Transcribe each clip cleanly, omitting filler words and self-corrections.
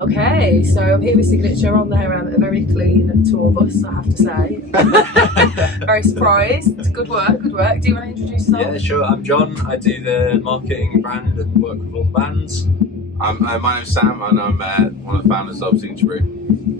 Okay, so I'm here with Signature on their a very clean tour bus, I have to say. Very surprised. Good work, good work. Do you want to introduce yourself? Yeah, sure. I'm John. I do the marketing, brand, and work with all the bands. My name's Sam, and I'm one of the founders of Signature Brew.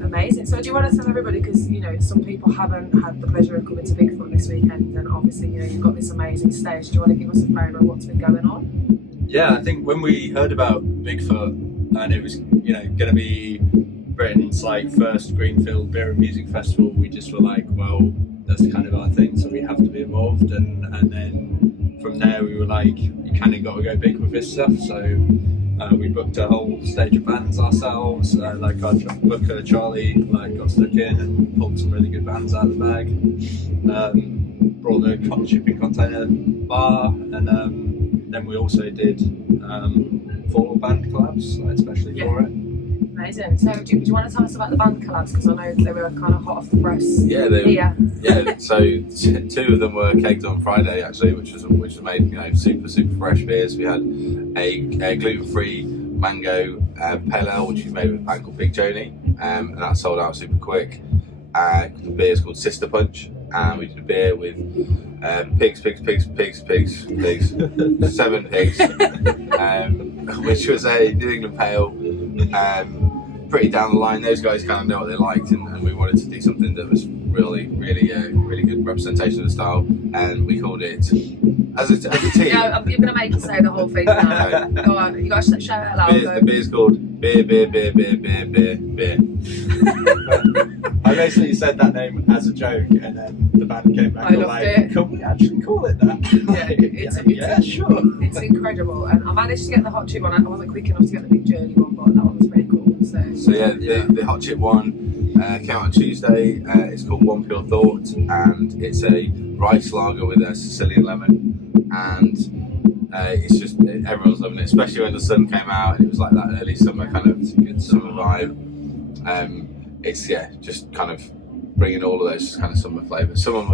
Amazing. So do you want to tell everybody, because some people haven't had the pleasure of coming to Bigfoot this weekend, and obviously you've got this amazing stage. Do you want to give us a flavour of what's been going on? Yeah, I think when we heard about Bigfoot and it was going to be Britain's first greenfield beer and music festival, we just were like, well, that's kind of our thing, so we have to be involved. And then from there we were like, you kind of got to go big with this stuff. So we booked a whole stage of bands ourselves. Our booker Charlie got stuck in and pulled some really good bands out of the bag. Brought the shipping container bar, and then we also did 4 band collabs, especially for it. Amazing. So do you want to tell us about the band collabs, because I know they were kind of hot off the press? Yeah. So 2 of them were caked on Friday actually, which was made super fresh beers. We had a gluten-free mango pale ale, which we made with a band called Big Joni, and that sold out super quick. The beer is called Sister Punch, and we did a beer with pigs, 7 pigs, which was a New England pale. Pretty down the line. Those guys kind of know what they liked, and we wanted to do something that was really good representation of the style, and we called it as a team. Yeah, I'm going to make you say the whole thing now. Go on, you got to shout it out loud. The beer's called Beer. I basically said that name as a joke, and then the band came back and like, can we actually call it that? Yeah, sure. It's incredible, and I managed to get the hot chip one. I wasn't quick enough to get the Big Journey one, but that one was pretty cool. So the hot chip one came out on Tuesday. It's called One Pure Thought, and it's a rice lager with a Sicilian lemon, and it's just everyone's loving it, especially when the sun came out and it was like that early summer kind of good summer vibe. It's just kind of bringing all of those kind of summer flavours. Someone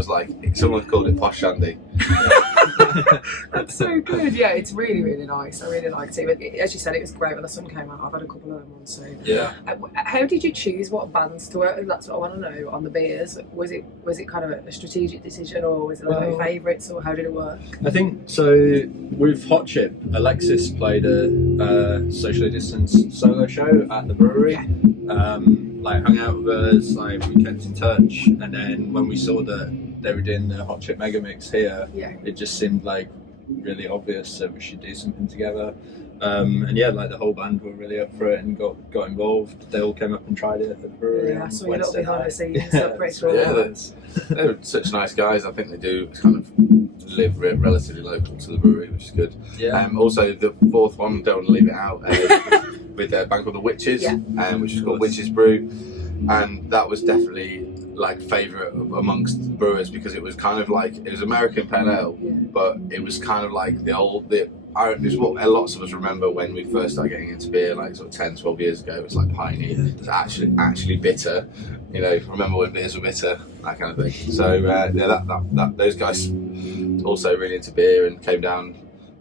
called it posh shandy. That's so good. Yeah, it's really nice. I really liked it. But as you said, it was great when the sun came out. I've had a couple of them on. So yeah. How did you choose what bands to work with? That's what I want to know. On the beers, was it kind of a strategic decision, or was it like favourites, or how did it work? I think so. With Hot Chip, Alexis played a socially distanced solo show at the brewery. Yeah. Hung out with us, we kept in touch, and then when we saw that they were doing the Hot Chip Mega Mix here, it just seemed really obvious that we should do something together. The whole band were really up for it and got involved. They all came up and tried it at the brewery. Yeah, I saw you little behind the scenes. They're such nice guys. I think they do kind of live relatively local to the brewery, which is good. Yeah. Also, the 4th one, don't want to leave it out, with a band called the Witches, which is called Witches Brew, and that was definitely favourite amongst the brewers, because it was kind of it was American pale ale, but it was kind of it was what lots of us remember when we first started getting into beer, 10, 12 years ago. It was piney. It's actually bitter. Remember when beers were bitter, that kind of thing. So those guys also really into beer and came down.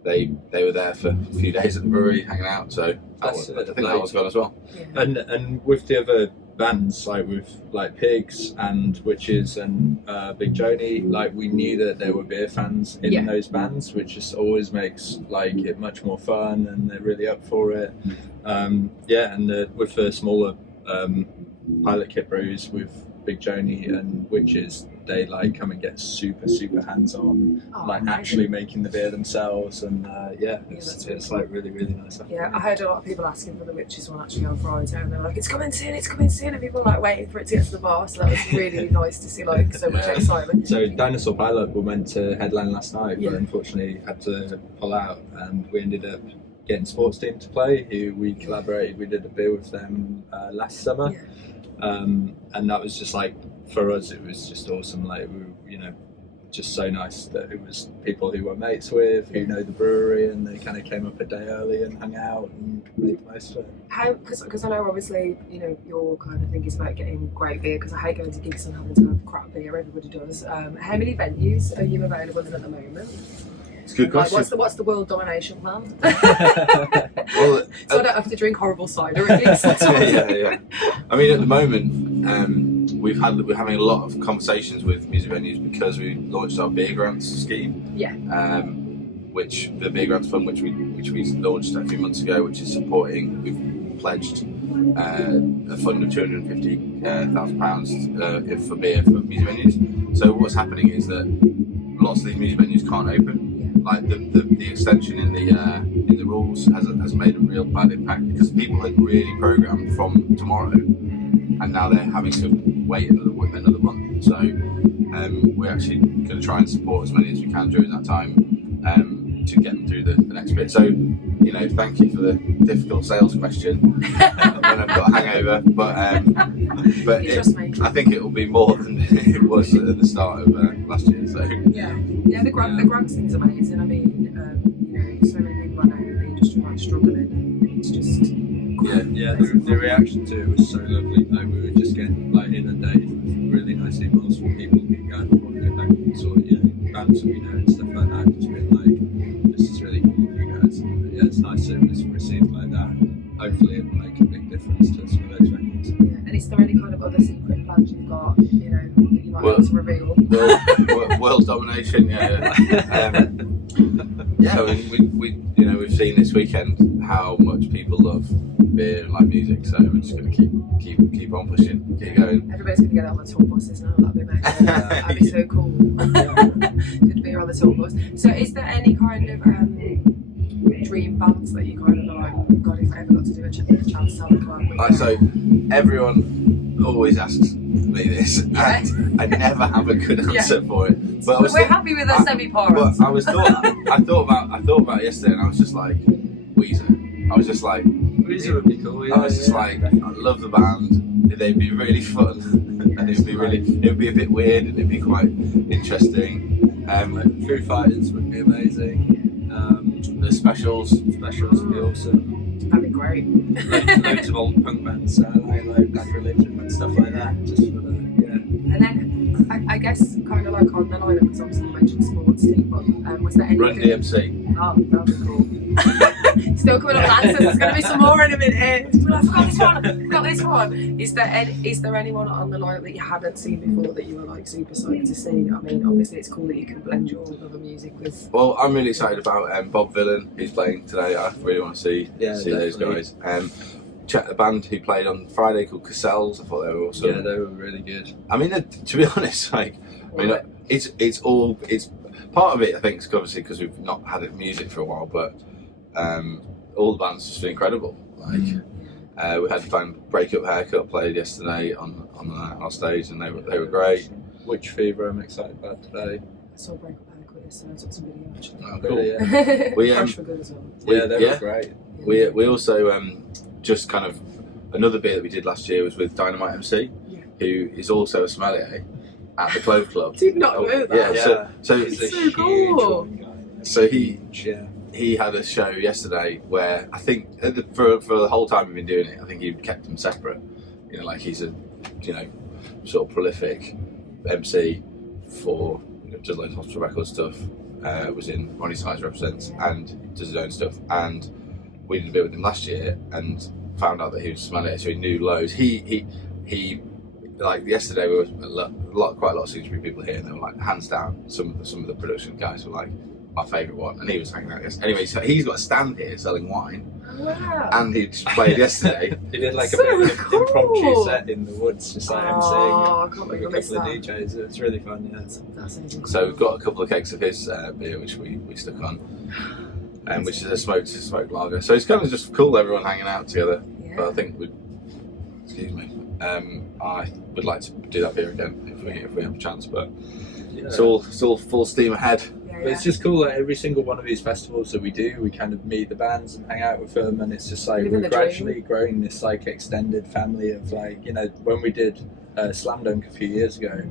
They were there for a few days at the brewery hanging out. So I think that was good as well. Yeah. And with the other bands, with Pigs and Witches and Big Joni, we knew that there were beer fans in those bands, which just always makes it much more fun, and they're really up for it. With the smaller pilot kit brews with Big Joni and Witches, they come and get super hands-on, actually making the beer themselves, and it's really nice. Yeah, I heard a lot of people asking for the Witches one actually on Friday, and they were like, it's coming soon, and people were waiting for it to get to the bar, so that was really nice to see so much excitement. So Dinosaur Pilot were meant to headline last night, but unfortunately had to pull out, and we ended up getting Sports Team to play, who we collaborated. We did a beer with them last summer. And that was just for us, it was just awesome. We just so nice that it was people who we're mates with, who know the brewery, and they kind of came up a day early and hung out and made the most of it. Because I know obviously your kind of thing is about getting great beer, because I hate going to gigs and having to have crap beer. Everybody does. How many venues are you available in at the moment? It's a good Like, question. what's the world domination plan? Well, So I don't have to drink horrible cider at least. yeah. I mean, at the moment, we're having a lot of conversations with music venues because we launched our beer grants scheme. Yeah. Which the beer grants fund, which we launched a few months ago, which is supporting. We've pledged a fund of £250,000 for beer for music venues. So what's happening is that lots of these music venues can't open. Like the extension in the rules has made a real bad impact because people had really programmed from tomorrow, and now they're having to wait another month. So we're actually going to try and support as many as we can during that time to get them through the next bit. So, you know, thank you for the difficult sales question when I've got a hangover, but I think it will be more than it was at the start of last year. So the grant thing's amazing. I mean, you know, so many people I know in the industry are struggling, and it's just the reaction to it was so lovely. Like, we were just getting like inundated with really nice emails from people who go, sort of, you know, bands that we know and stuff like that, just being like, this is really cool of you guys. And, yeah, it's nice that it's received like that. Hopefully it will make a big difference to some of those venues. Yeah. And is there any kind of other secret plans you've got, you know, that you might be able to reveal? World domination, yeah. We you know, we've seen this weekend how much people love beer and like music, so we're just going to keep on pushing, keep going. Everybody's going to get on the tour buses now. That'd be amazing. That'd be so cool. Good beer on the tour bus. So, is there any kind of dream bands that you kind of like? God, if I ever got to do a chance to have a collab with. So everyone always asks me this, and I never have a good answer for it. But we're happy with our semi-parents. But I thought about it yesterday, and I was just like, Weezer. I was just like, Weezer would be cool. Yeah, I was just like, I love the band. They'd be really fun, and it would be a bit weird, and it'd be quite interesting. Like Foo Fighters would be amazing. The specials would be awesome. That'd be great. Loads of old punk bands, like Bad Religion and stuff like that. Just for the And then I guess kind of like on the lineup, because obviously you mentioned sports team, but was there any? Run DMC. Oh, that would be cool. Still coming up with answers. There's going to be some more in a minute. I forgot this one. Is there anyone on the lineup that you hadn't seen before that you were like super psyched to see? I mean, obviously it's cool that you can blend your other music with. Well, I'm really excited about Bob Villain, who's playing today. I really want to see those guys. Check the band who played on Friday called Cassell's. I thought they were awesome. Yeah, they were really good. I mean, to be honest, it's part of it. I think, is obviously because we've not had music for a while, but all the bands just been incredible. Like we had the band Break Up Haircut played yesterday on our stage, and they were great. Witch Fever, I'm excited about today. I saw Break Up Haircut yesterday. I took some video actually. Oh, cool. Really, yeah. Fresh were good as well. They were great. We also just kind of another beer that we did last year was with Dynamite MC, who is also a sommelier at the Clove Club. Did not know that. Yeah, so It's so cool. So he had a show yesterday where I think for the whole time we've been doing it, I think he kept them separate. You know, like he's a sort of prolific MC for does loads of hospital record stuff. Was in Ronnie Size Represents and does his own stuff. And we did a bit with him last year and found out that he was a sommelier, so he knew loads. He like yesterday we were quite a lot of Signature Brew people here, and they were like hands down some of the production guys were like my favourite one, and he was hanging out yesterday. Anyway, so he's got a stand here selling wine. Wow. And he played yesterday. He did like a bit of an impromptu set in the woods, just like I can't with believe a couple of DJs. It's really fun, yeah. That's amazing. So we've got a couple of kegs of his beer which we stuck on, which is a smoked lager. So it's kind of just cool, everyone hanging out together. Yeah. But I think I would like to do that beer again if we have a chance. But it's all full steam ahead. But it's just cool that every single one of these festivals that we do, we kind of meet the bands and hang out with them, and it's just like we're gradually growing this like extended family of like, you know, when we did Slam Dunk a few years ago,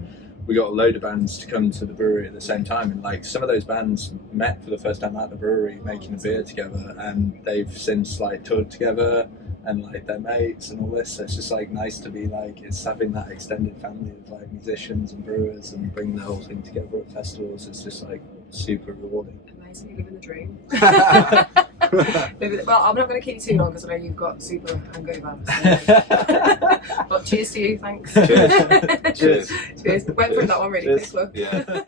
we got a load of bands to come to the brewery at the same time, and like some of those bands met for the first time at the brewery making a beer together, and they've since like toured together and like their mates and all this. So it's just like nice to be like, it's having that extended family of like musicians and brewers and bringing the whole thing together at festivals. It's just like super rewarding. nice. You're living the dream. Well, I'm not going to keep you too long because I know you've got super hangover. So. But cheers to you, thanks. Cheers. Cheers. Cheers. Went through that one really quick. Yeah.